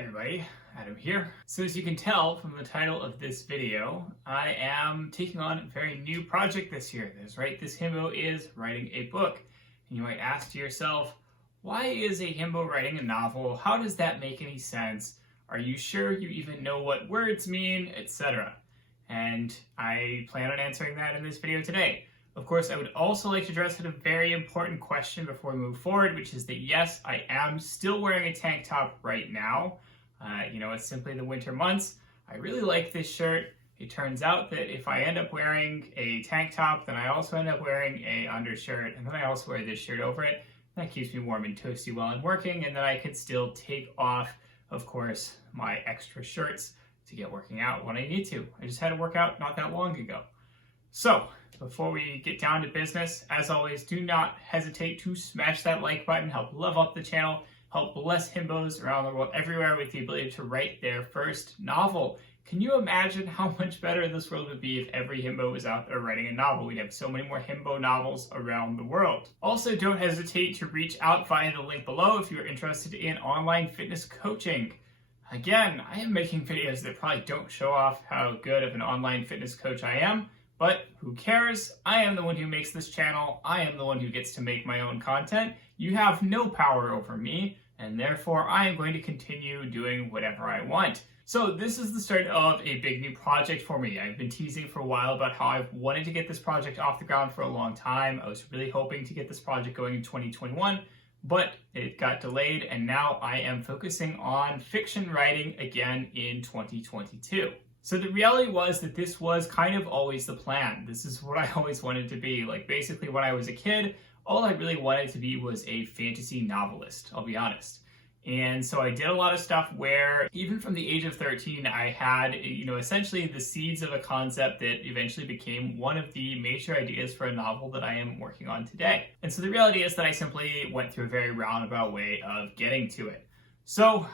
everybody, Adam here. So as you can tell from the title of this video, I am taking on a very new project this year. That's right, this himbo is writing a book. And you might ask to yourself, why is a himbo writing a novel? How does that make any sense? Are you sure you even know what words mean, etc.? And I plan on answering that in this video today. Of course, I would also like to address a very important question before we move forward, which is that yes, I am still wearing a tank top right now. It's simply the winter months. I really like this shirt. It turns out that if I end up wearing a tank top, then I also end up wearing a undershirt, and then I also wear this shirt over it. That keeps me warm and toasty while I'm working, and then I can still take off, of course, my extra shirts to get working out when I need to. I just had a workout not that long ago. So, before we get down to business, as always, do not hesitate to smash that like button, help love up the channel, help bless himbos around the world everywhere with the ability to write their first novel. Can you imagine how much better this world would be if every himbo was out there writing a novel? We'd have so many more himbo novels around the world. Also, don't hesitate to reach out via the link below if you're interested in online fitness coaching. Again, I am making videos that probably don't show off how good of an online fitness coach I am, but who cares? I am the one who makes this channel. I am the one who gets to make my own content. You have no power over me, and therefore I am going to continue doing whatever I want. So this is the start of a big new project for me. I've been teasing for a while about how I've wanted to get this project off the ground for a long time. I was really hoping to get this project going in 2021, but it got delayed, and now I am focusing on fiction writing again in 2022. So the reality was that this was kind of always the plan. This is what I always wanted to be. Like basically when I was a kid, all I really wanted to be was a fantasy novelist, I'll be honest. And so I did a lot of stuff where even from the age of 13, I had, essentially the seeds of a concept that eventually became one of the major ideas for a novel that I am working on today. And so the reality is that I simply went through a very roundabout way of getting to it. So,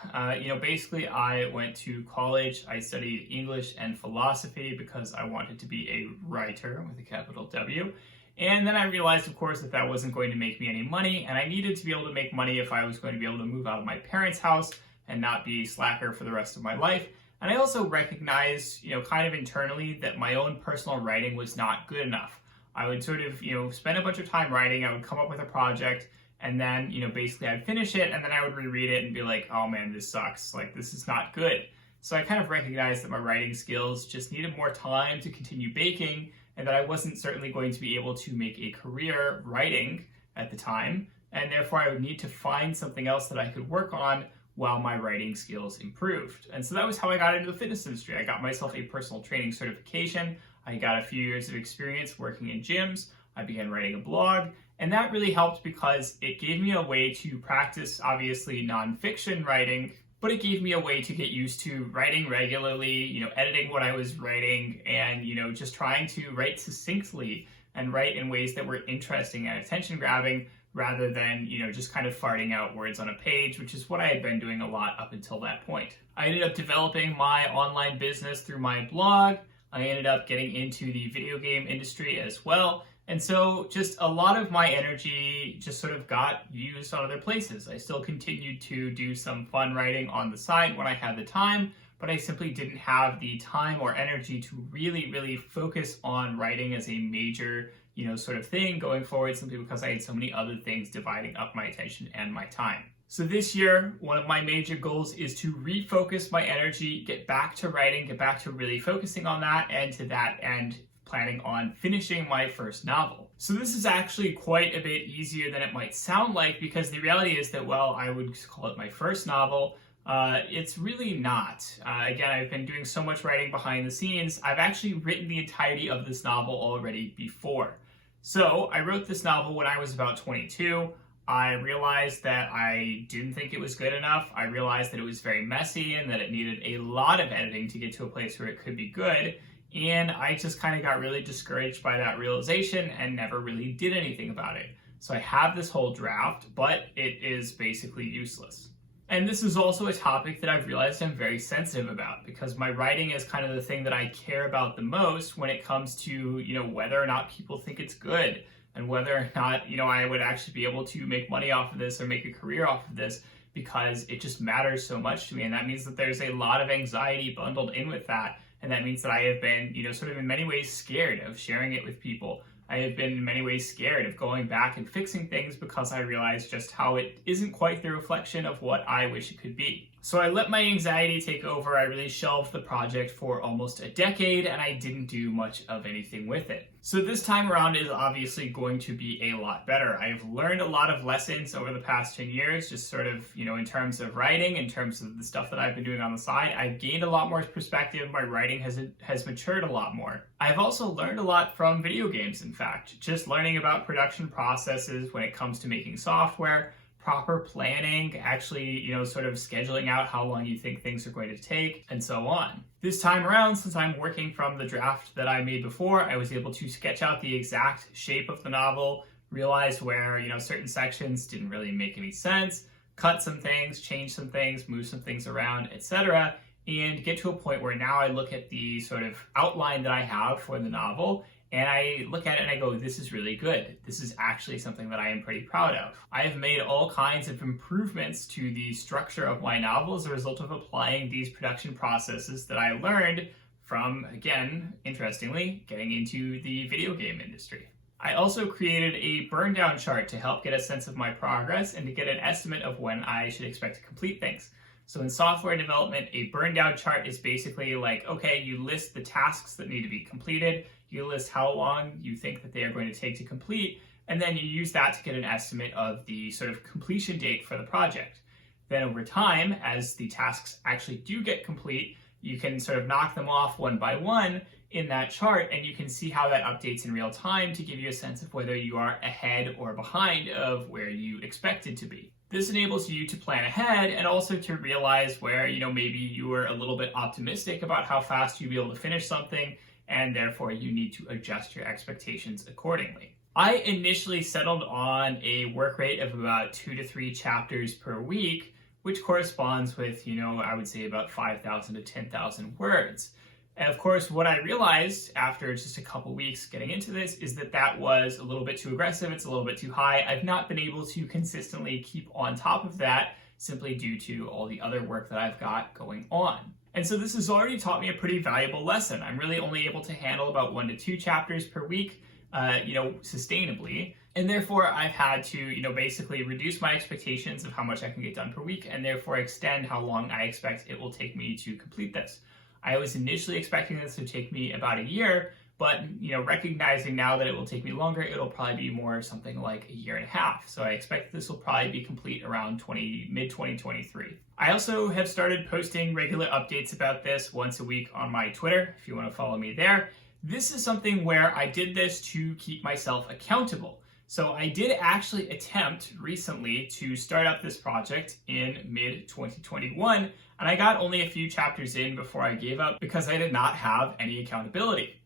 basically I went to college. I studied English and philosophy because I wanted to be a writer with a capital W. And then I realized, of course, that that wasn't going to make me any money, and I needed to be able to make money if I was going to be able to move out of my parents' house and not be a slacker for the rest of my life. And I also recognized, kind of internally that my own personal writing was not good enough. I would sort of, spend a bunch of time writing. I would come up with a project, and then, basically I'd finish it, and then I would reread it and be like, oh man, this sucks. Like, this is not good. So I kind of recognized that my writing skills just needed more time to continue baking, and that I wasn't certainly going to be able to make a career writing at the time, and therefore I would need to find something else that I could work on while my writing skills improved. And so that was how I got into the fitness industry. I got myself a personal training certification. I got a few years of experience working in gyms. I began writing a blog, and that really helped because it gave me a way to practice, obviously, nonfiction writing, but it gave me a way to get used to writing regularly, editing what I was writing, and, just trying to write succinctly and write in ways that were interesting and attention-grabbing rather than, just kind of farting out words on a page, which is what I had been doing a lot up until that point. I ended up developing my online business through my blog. I ended up getting into the video game industry as well. And so just a lot of my energy just sort of got used on other places. I still continued to do some fun writing on the side when I had the time, but I simply didn't have the time or energy to really focus on writing as a major, sort of thing going forward, simply because I had so many other things dividing up my attention and my time. So this year, one of my major goals is to refocus my energy, get back to writing, get back to really focusing on that, and to that end, planning on finishing my first novel. So this is actually quite a bit easier than it might sound like, because the reality is that, well, I would call it my first novel. It's really not. Again, I've been doing so much writing behind the scenes. I've actually written the entirety of this novel already before. So I wrote this novel when I was about 22. I realized that I didn't think it was good enough. I realized that it was very messy and that it needed a lot of editing to get to a place where it could be good. And I just kind of got really discouraged by that realization and never really did anything about it. So I have this whole draft, but it is basically useless. And this is also a topic that I've realized I'm very sensitive about, because my writing is kind of the thing that I care about the most when it comes to, whether or not people think it's good, and whether or not, I would actually be able to make money off of this or make a career off of this. because it just matters so much to me. And that means that there's a lot of anxiety bundled in with that. And that means that I have been, sort of in many ways scared of sharing it with people. I have been in many ways scared of going back and fixing things because I realized just how it isn't quite the reflection of what I wish it could be. So I let my anxiety take over. I really shelved the project for almost a decade, and I didn't do much of anything with it. So this time around is obviously going to be a lot better. I've learned a lot of lessons over the past 10 years, just sort of, in terms of writing, in terms of the stuff that I've been doing on the side. I've gained a lot more perspective. My writing has matured a lot more. I've also learned a lot from video games, in fact, just learning about production processes when it comes to making software, proper planning, actually, sort of scheduling out how long you think things are going to take, and so on. This time around, since I'm working from the draft that I made before, I was able to sketch out the exact shape of the novel, realized where, certain sections didn't really make any sense, cut some things, change some things, move some things around, etc., and get to a point where now I look at the sort of outline that I have for the novel, and I look at it and I go, this is really good. This is actually something that I am pretty proud of. I have made all kinds of improvements to the structure of my novel as a result of applying these production processes that I learned from, again, interestingly, getting into the video game industry. I also created a burn down chart to help get a sense of my progress and to get an estimate of when I should expect to complete things. So in software development, a burn down chart is basically like, okay, you list the tasks that need to be completed, you list how long you think that they are going to take to complete, and then you use that to get an estimate of the sort of completion date for the project. Then over time, as the tasks actually do get complete, you can sort of knock them off one by one in that chart, and you can see how that updates in real time to give you a sense of whether you are ahead or behind of where you expected to be. This enables you to plan ahead and also to realize where, maybe you were a little bit optimistic about how fast you'll be able to finish something, and therefore you need to adjust your expectations accordingly. I initially settled on a work rate of about 2 to 3 chapters per week, which corresponds with, I would say about 5,000 to 10,000 words. And of course, what I realized after just a couple weeks getting into this is that that was a little bit too aggressive. It's a little bit too high. I've not been able to consistently keep on top of that simply due to all the other work that I've got going on. And so this has already taught me a pretty valuable lesson. I'm really only able to handle about 1 to 2 chapters per week, sustainably. And therefore I've had to, basically reduce my expectations of how much I can get done per week and therefore extend how long I expect it will take me to complete this. I was initially expecting this to take me about a year, but recognizing now that it will take me longer, it'll probably be more something like 1.5 years. So I expect this will probably be complete around mid-2023. I also have started posting regular updates about this once a week on my Twitter, if you want to follow me there. This is something where I did this to keep myself accountable. So I did actually attempt recently to start up this project in mid-2021, and I got only a few chapters in before I gave up because I did not have any accountability.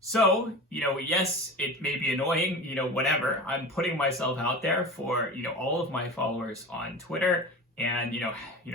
So, yes, it may be annoying, whatever. I'm putting myself out there for, all of my followers on Twitter, and,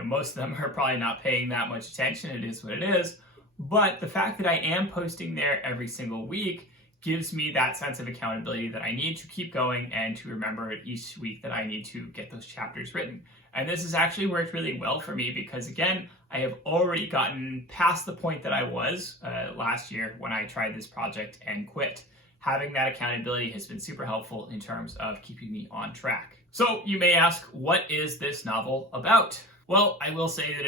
most of them are probably not paying that much attention. It is what it is. But the fact that I am posting there every single week gives me that sense of accountability that I need to keep going and to remember each week that I need to get those chapters written. And this has actually worked really well for me because, again, I have already gotten past the point that I was last year when I tried this project and quit. Having that accountability has been super helpful in terms of keeping me on track. So you may ask, what is this novel about? Well, I will say that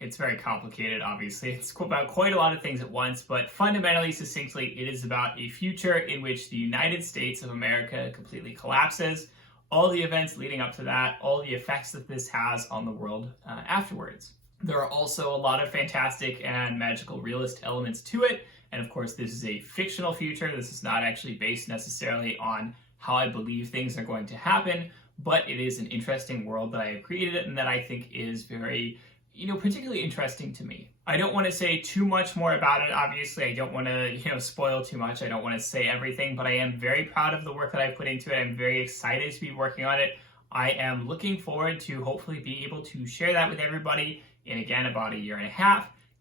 it's very complicated, obviously. It's about quite a lot of things at once, but fundamentally, succinctly, it is about a future in which the United States of America completely collapses, all the events leading up to that, all the effects that this has on the world afterwards. There are also a lot of fantastic and magical realist elements to it, and of course, this is a fictional future. This is not actually based necessarily on how I believe things are going to happen, but it is an interesting world that I have created and that I think is very, particularly interesting to me. I don't want to say too much more about it. Obviously, I don't want to, spoil too much. I don't want to say everything, but I am very proud of the work that I put into it. I'm very excited to be working on it. I am looking forward to hopefully being able to share that with everybody in, again, about 1.5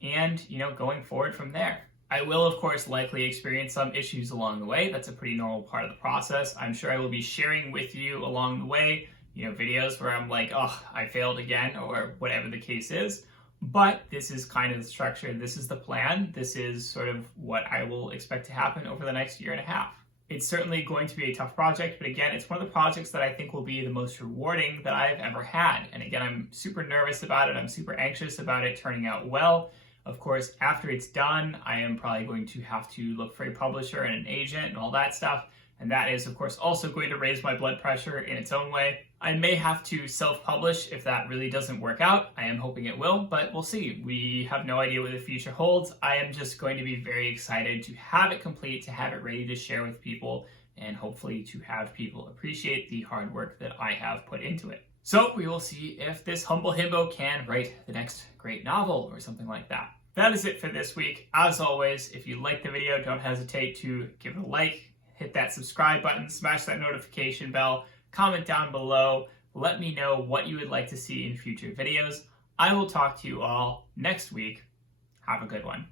years and, going forward from there. I will, of course, likely experience some issues along the way. That's a pretty normal part of the process. I'm sure I will be sharing with you along the way, videos where I'm like, oh, I failed again, or whatever the case is. But this is kind of the structure. This is the plan. This is sort of what I will expect to happen over the next year and a half. It's certainly going to be a tough project, but again, it's one of the projects that I think will be the most rewarding that I've ever had. And again, I'm super nervous about it. I'm super anxious about it turning out well. Of course, after it's done, I am probably going to have to look for a publisher and an agent and all that stuff. And that is, of course, also going to raise my blood pressure in its own way. I may have to self-publish if that really doesn't work out. I am hoping it will, but we'll see. We have no idea what the future holds. I am just going to be very excited to have it complete, to have it ready to share with people, and hopefully to have people appreciate the hard work that I have put into it. So we will see if this humble himbo can write the next great novel or something like that. That is it for this week. As always, if you liked the video, don't hesitate to give it a like, hit that subscribe button, smash that notification bell, comment down below, let me know what you would like to see in future videos. I will talk to you all next week. Have a good one.